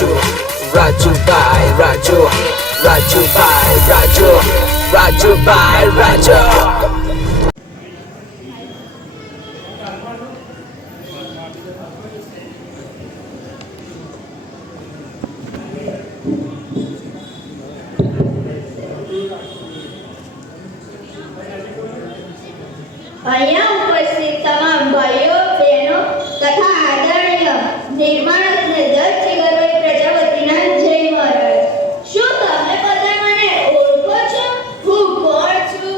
Raju, Raju by Raju, Raju by Raju, Raju by Raju. અહીંયા ઉપસ્થિત તમામ ભાઈઓ બહેનો તથા આદરણીય નિર્માણજ્ઞ દત્ત જીગરભાઈ પ્રજાપતિના જય મહારાજ. શું તમે બધા મને ઓળખો છો? હું કોણ છું?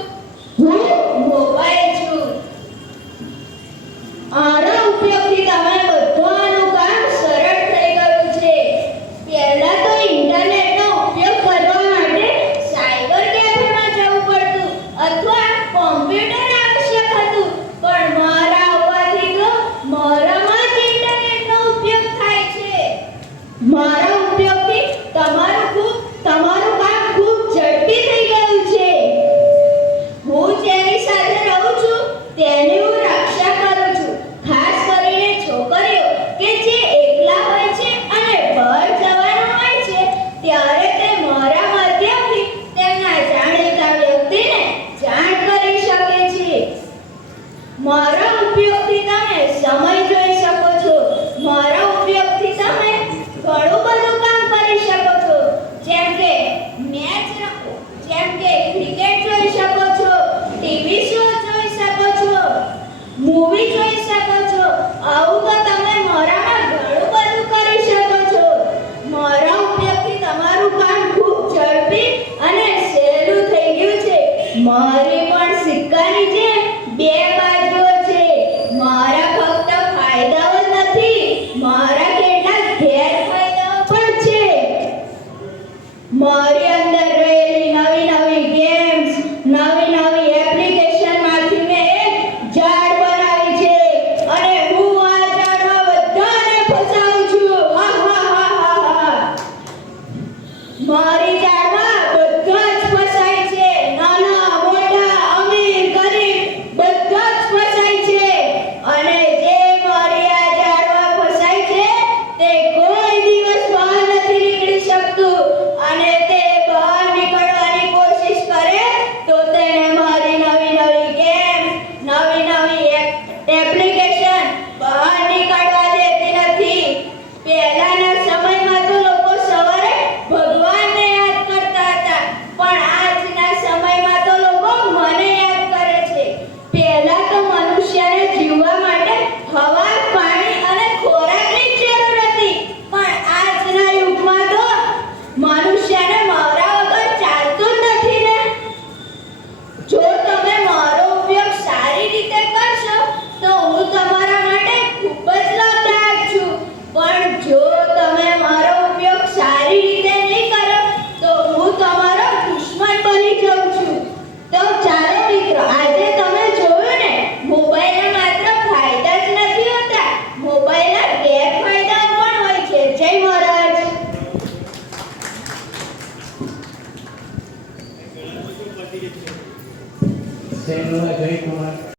હું મોબાઈલ છું. આના ઉપયોગથી તમે બધાનું કામ સરળ થઈ ગયું છે. પહેલા તો ઇન્ટરનેટનો ઉપયોગ કરવા માટે સાયબર કેફેમાં જવું પડતું અથવા કોમ્પ્યુટર આવશ્યક હતું, પણ મારા આવવાથી તો મારામાં જ ઇન્ટરનેટનો ઉપયોગ થાય છે. મારા ઉપયોગથી તમારું કામ ખૂબ ઝડપી થઈ ગયું છે. હું જેની સાથે રહું છું તેની હું રક્ષા કરું છું, ખાસ કરીને છોકરીઓ કે જે એકલા હોય છે અને બહાર જવાનું હોય છે ત્યારે તે મારા માધ્યમથી તેમના જાણીતા વ્યક્તિને જાણ કરી શકે છે. મારા ઉપયોગથી તમે સમય જોઈ શકો છો. મારા ઉપયોગથી તમે ઘણું બધું કામ કરી શકો છો, જેમ કે ક્રિકેટ જોઈ શકો છો, ટીવી શો જોઈ શકો છો, મૂવી જોઈ શકો છો. આવું